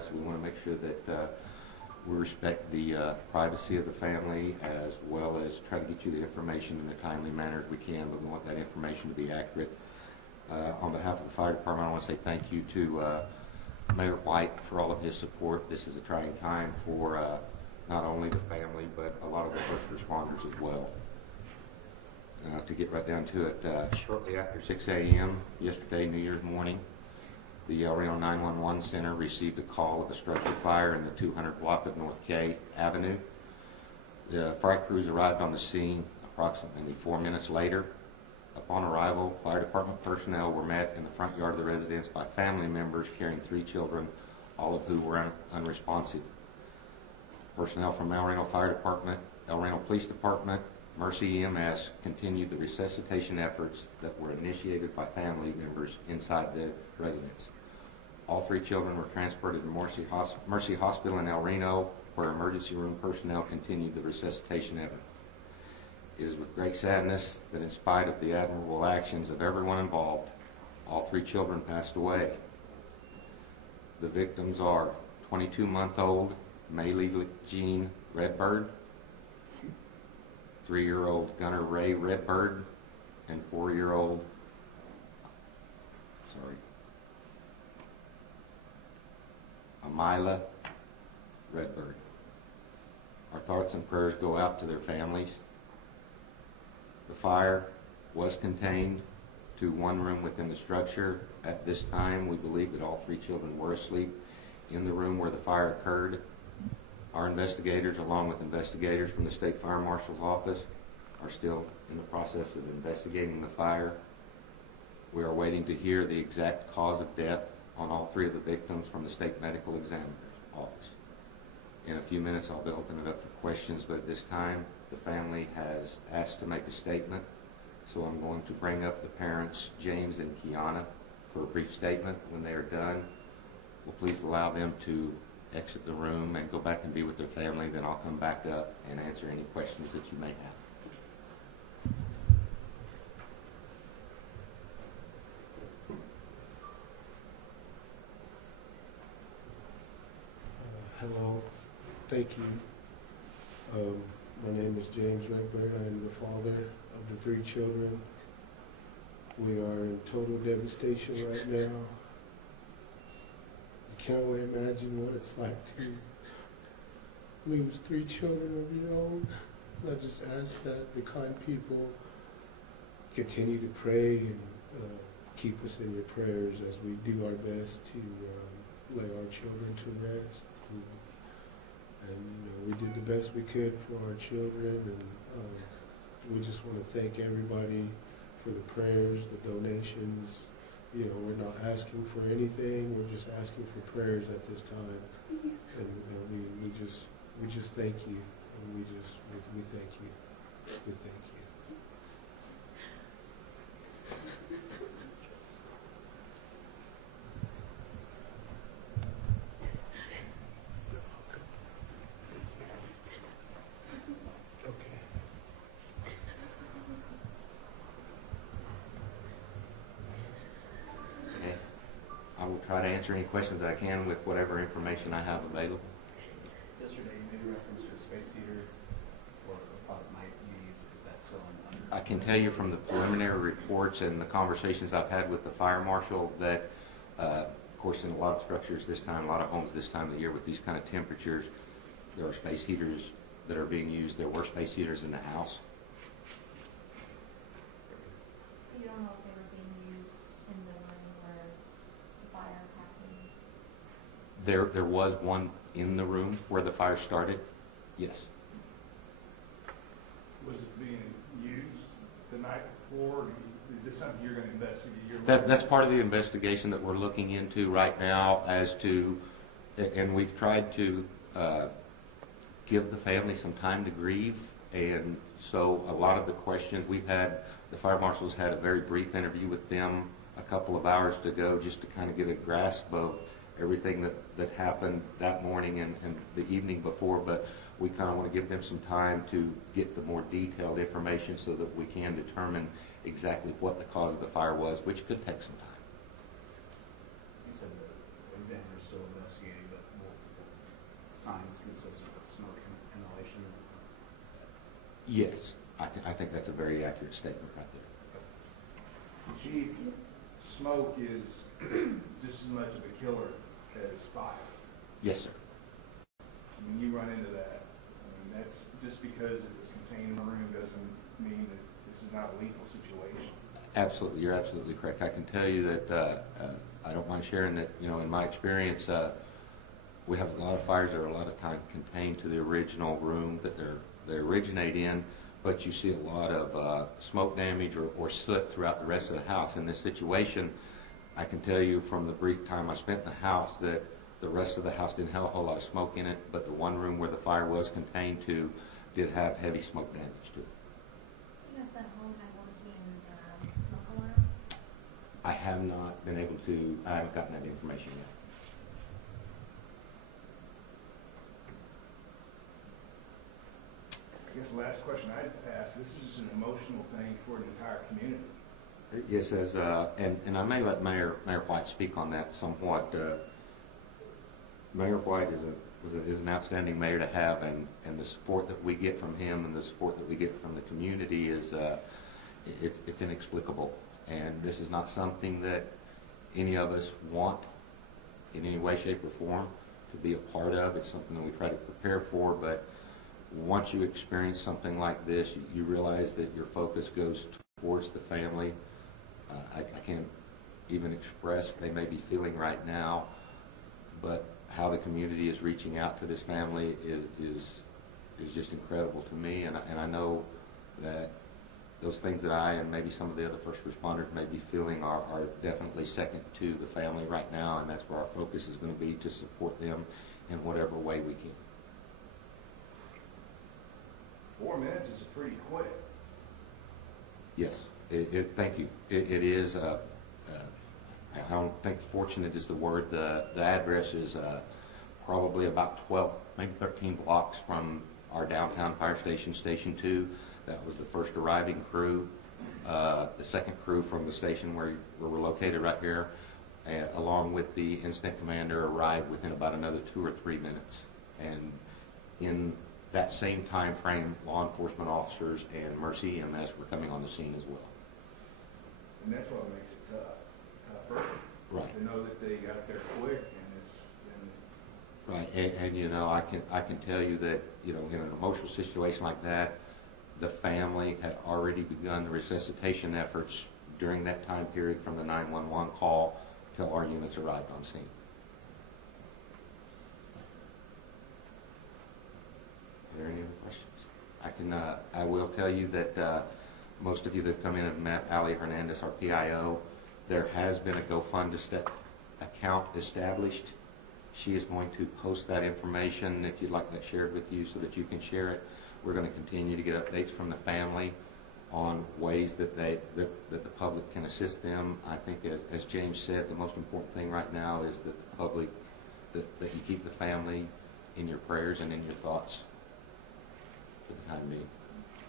us. We want to make sure that we respect the privacy of the family, as well as try to get you the information in a timely manner as we can, but we want that information to be accurate. On behalf of the fire department, I want to say thank you to Mayor White for all of his support. This is a trying time for not only the family, but a lot of the first responders as well. To get right down to it, shortly after 6 a.m. yesterday, New Year's morning, the Reno 911 Center received a call of a structure fire in the 200 block of North K Avenue. The fire crews arrived on the scene approximately 4 minutes later. Upon arrival, fire department personnel were met in the front yard of the residence by family members carrying 3 children, all of who were unresponsive. Personnel from El Reno Fire Department, El Reno Police Department, Mercy EMS continued the resuscitation efforts that were initiated by family members inside the residence. All 3 children were transported to Mercy Hospital in El Reno, where emergency room personnel continued the resuscitation effort. It is with great sadness that in spite of the admirable actions of everyone involved, all 3 children passed away. The victims are 22-month-old Maylee Jean Redbird, 3-year-old Gunnar Ray Redbird, and 4-year-old, Amila Redbird. Our thoughts and prayers go out to their families. The fire was contained to one room within the structure. At this time, we believe that all 3 children were asleep in the room where the fire occurred. Our investigators, along with investigators from the State Fire Marshal's Office, are still in the process of investigating the fire. We are waiting to hear the exact cause of death on all 3 of the victims from the State Medical Examiner's Office. In a few minutes, I'll be opening it up for questions, but at this time, the family has asked to make a statement, so I'm going to bring up the parents, James and Kiana, for a brief statement. When they are done, we'll please allow them to exit the room and go back and be with their family. Then I'll come back up and answer any questions that you may have. Hello, thank you. My name is James Redbird. I am the father of the 3 children. We are in total devastation right now. You can't really imagine what it's like to lose 3 children of your own. I just ask that the kind people continue to pray and keep us in your prayers as we do our best to lay our children to rest. And we did the best we could for our children, and we just want to thank everybody for the prayers, the donations. We're not asking for anything. We're just asking for prayers at this time, and we just thank you, and we thank you. We thank you. Try to answer any questions that I can with whatever information I have available. Yesterday you made reference to a space heater for product might use. Is that still under? I can tell you from the preliminary reports and the conversations I've had with the fire marshal that, of course, in a lot of structures this time, a lot of homes this time of the year with these kind of temperatures, there are space heaters that are being used. There were space heaters in the house. You don't know if they were being used in the room where the fire happened? There was one in the room where the fire started. Yes. Was it being used the night before? Is this something you're going to investigate? That's part of the investigation that we're looking into right now as to, and we've tried to give the family some time to grieve. And so a lot of the questions we've had, the fire marshals had a very brief interview with them a couple of hours ago just to kind of get a grasp of everything that happened that morning and the evening before, but we kind of want to give them some time to get the more detailed information so that we can determine exactly what the cause of the fire was, which could take some time. You said the examiner's still investigating, but signs consistent with smoke inhalation? Yes, I think that's a very accurate statement right there. Chief, smoke is just as much of a killer as fire. Yes, sir. When you run into that, I mean, that's just because it was contained in a room doesn't mean that this is not a lethal situation. Absolutely, you're absolutely correct. I can tell you that I don't mind sharing that, in my experience, we have a lot of fires that are a lot of time contained to the original room that they originate in, but you see a lot of smoke damage or soot throughout the rest of the house. In this situation, I can tell you from the brief time I spent in the house that the rest of the house didn't have a whole lot of smoke in it, but the one room where the fire was contained to did have heavy smoke damage to it. Do you know if that home had working smoke alarm? I have not been able to, I haven't gotten that information yet. I guess the last question I'd ask, this is an emotional thing for the entire community. Yes, and I may let Mayor White speak on that somewhat. Mayor White is an outstanding mayor to have, and the support that we get from him and the support that we get from the community is it's inexplicable. And this is not something that any of us want in any way, shape, or form to be a part of. It's something that we try to prepare for, but once you experience something like this, you realize that your focus goes towards the family. I can't even express what they may be feeling right now, but how the community is reaching out to this family is just incredible to me, and I know that those things that I and maybe some of the other first responders may be feeling are definitely second to the family right now, and that's where our focus is going to be, to support them in whatever way we can. 4 minutes is pretty quick. Yes, thank you. It is, I don't think fortunate is the word. The address is probably about 12, maybe 13 blocks from our downtown fire station, Station 2. That was the first arriving crew. The second crew from the station where we're located right here, along with the incident commander, arrived within about another 2 or 3 minutes. And in that same time frame, law enforcement officers and Mercy EMS were coming on the scene as well. And that's what makes it tough. Right. To know that they got there quick, and Right, and I can tell you that, in an emotional situation like that, the family had already begun the resuscitation efforts during that time period from the 911 call till our units arrived on scene. Are there any other questions? I will tell you that most of you that have come in have met Ali Hernandez, our PIO. There has been a GoFund account established. She is going to post that information if you'd like that shared with you so that you can share it. We're going to continue to get updates from the family on ways that that the public can assist them. I think, as James said, the most important thing right now is that the public, that you keep the family in your prayers and in your thoughts for the time being.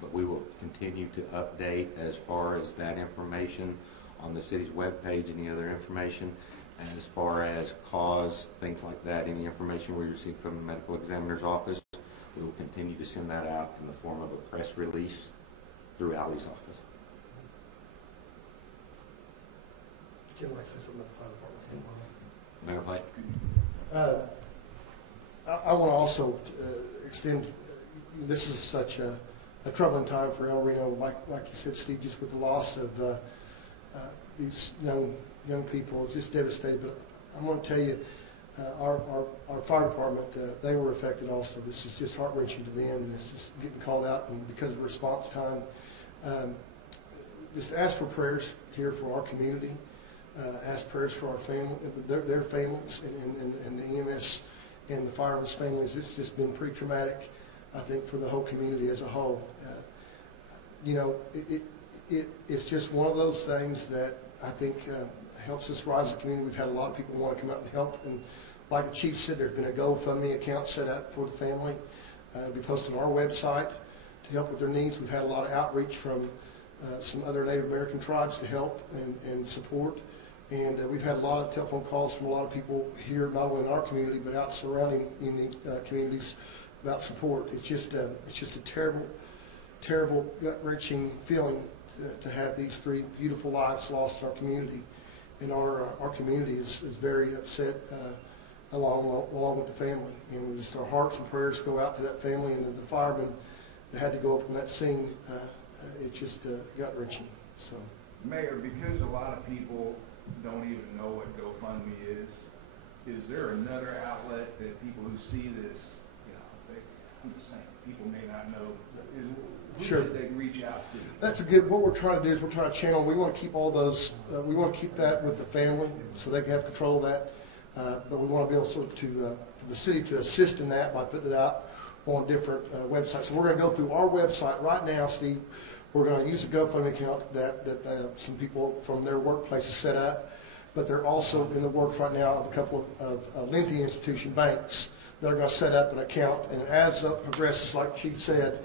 But we will continue to update as far as that information on the city's webpage, any other information, as far as cause, things like that, any information we receive from the medical examiner's office. We will continue to send that out in the form of a press release through Ali's office. Jim, like to say something about the fire department? Mayor White? I want to also extend, this is such a troubling time for El Reno, like you said, Steve, just with the loss of these young people, just devastated. But I'm going to tell you, our fire department, they were affected also. This is just heart-wrenching to them. This is getting called out, and because of response time, just ask for prayers here for our community. Ask prayers for our family, their families, and the EMS and the firemen's families. It's just been pretty traumatic, I think, for the whole community as a whole. It's just one of those things that I think helps us rise as a community. We've had a lot of people want to come out and help, and like the chief said, there's been a GoFundMe account set up for the family. It'll be posted on our website to help with their needs. We've had a lot of outreach from some other Native American tribes to help and support. And we've had a lot of telephone calls from a lot of people here, not only in our community, but out surrounding communities about support. It's just a terrible, terrible, gut-wrenching feeling to have these 3 beautiful lives lost in our community. And our community is very upset along with the family. And just our hearts and prayers go out to that family and the firemen that had to go up on that scene. It's just gut-wrenching. So, Mayor, because a lot of people don't even know what GoFundMe is there another outlet that people who see this, I'm just saying, people may not know, who sure, should they reach out to? That's a good, what we're trying to do is we're trying to channel, we want to keep all those, we want to keep that with the family so they can have control of that. But we want to be able to for the city to assist in that by putting it out on different websites. So we're going to go through our website right now, Steve. We're going to use a GoFundMe account that some people from their workplaces set up, but they're also in the works right now of a couple of lending institution banks that are going to set up an account. And as it progresses, like Chief said,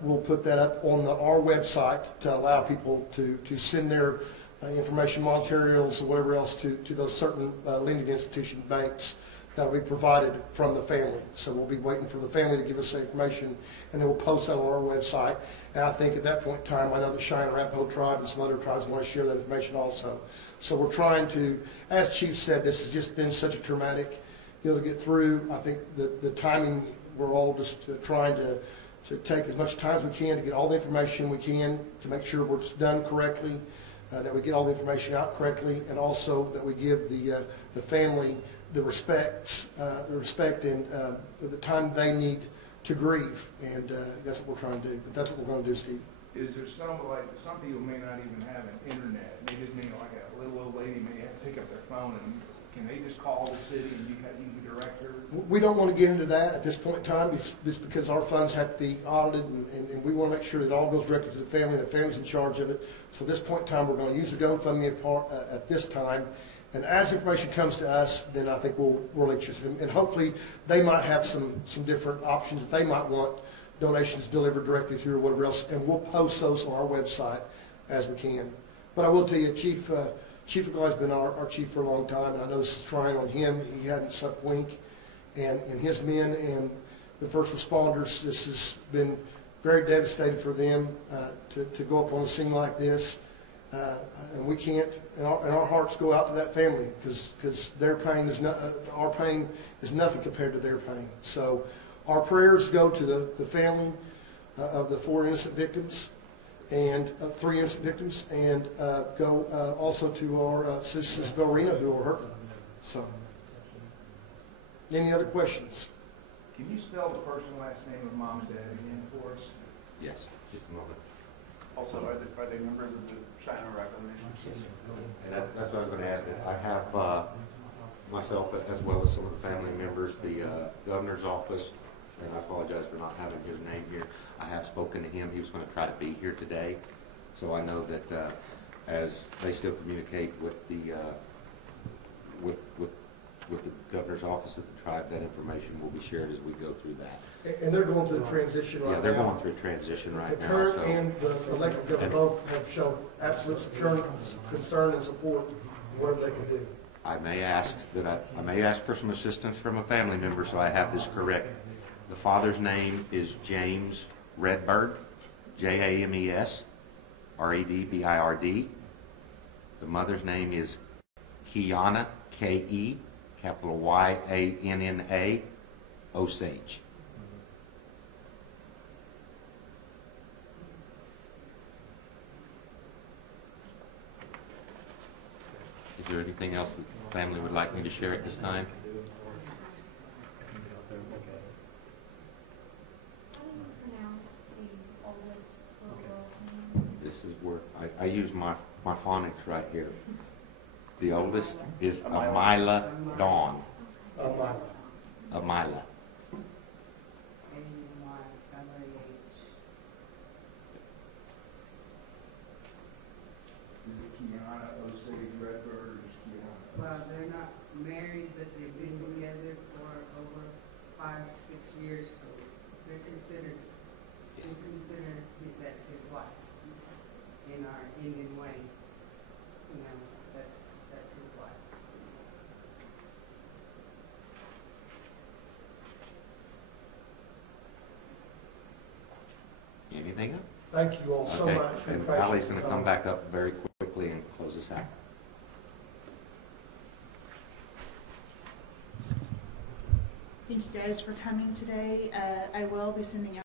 we'll put that up on our website to allow people to send their information, materials, or whatever else to those certain lending institution banks that will be provided from the family. So we'll be waiting for the family to give us the information, and then we'll post that on our website. And I think at that point in time, I know the Cheyenne Arapaho tribe and some other tribes want to share that information also. So we're trying to, as Chief said, this has just been such a traumatic deal to get through. I think the timing, we're all just trying to take as much time as we can to get all the information we can to make sure it's done correctly, that we get all the information out correctly, and also that we give the family the respect and the time they need to grieve, and that's what we're trying to do. But that's what we're going to do, Steve. Is there some people may not even have an internet? They just mean like a little old lady may have to pick up their phone, and can they just call the city and you can direct her? We don't want to get into that at this point in time, just because our funds have to be audited, and we want to make sure that it all goes directly to the family. The family's in charge of it. So at this point in time, we're going to use the GoFundMe at this time. And as information comes to us, then I think we'll let you. And hopefully they might have some different options that they might want donations delivered directly to or whatever else, and we'll post those on our website as we can. But I will tell you, Chief McCoy's been our chief for a long time, and I know this is trying on him. He hadn't slept a wink, and his men and the first responders, this has been very devastating for them to go up on a scene like this. And we can't, and our hearts go out to that family because their pain is not, our pain is nothing compared to their pain. So our prayers go to the family of the 4 innocent victims and 3 innocent victims, and go also to our citizens of Reno who are hurting. So, any other questions? Can you spell the first and last name of Mom's dad again for us? Yes, just a moment. Also, are they members of the Cheyenne Arapaho Nation? And that's what I was going to add. I have myself, as well as some of the family members, the governor's office, and I apologize for not having his name here. I have spoken to him. He was going to try to be here today. So I know that as they still communicate with the with the governor's office of the tribe, that information will be shared as we go through that. And they're going through the transition right now. Yeah, they're going through a transition right now. The current and the elected governor both have shown absolute concern and support for whatever they can do. I may ask for some assistance from a family member, so I have this correct. The father's name is James Redbird, James Redbird. The mother's name is Kiana, Ke, capital Yanna, Osage. Is there anything else that the family would like me to share at this time? How do you pronounce the oldest little girl's name? This is where I use my phonics right here. The oldest is Amila Dawn. Amila. Is it Kiana, Osage, Redbird, or just Kiana? Well, they're not married, but they've been together for over 5 or 6 years, so they're considered that's his wife in our Indian way. You know, but anything else? Thank you all so Okay, much for your and patience. Allie's going to come back up very quickly and close us out. Thank you guys for coming today. I will be sending out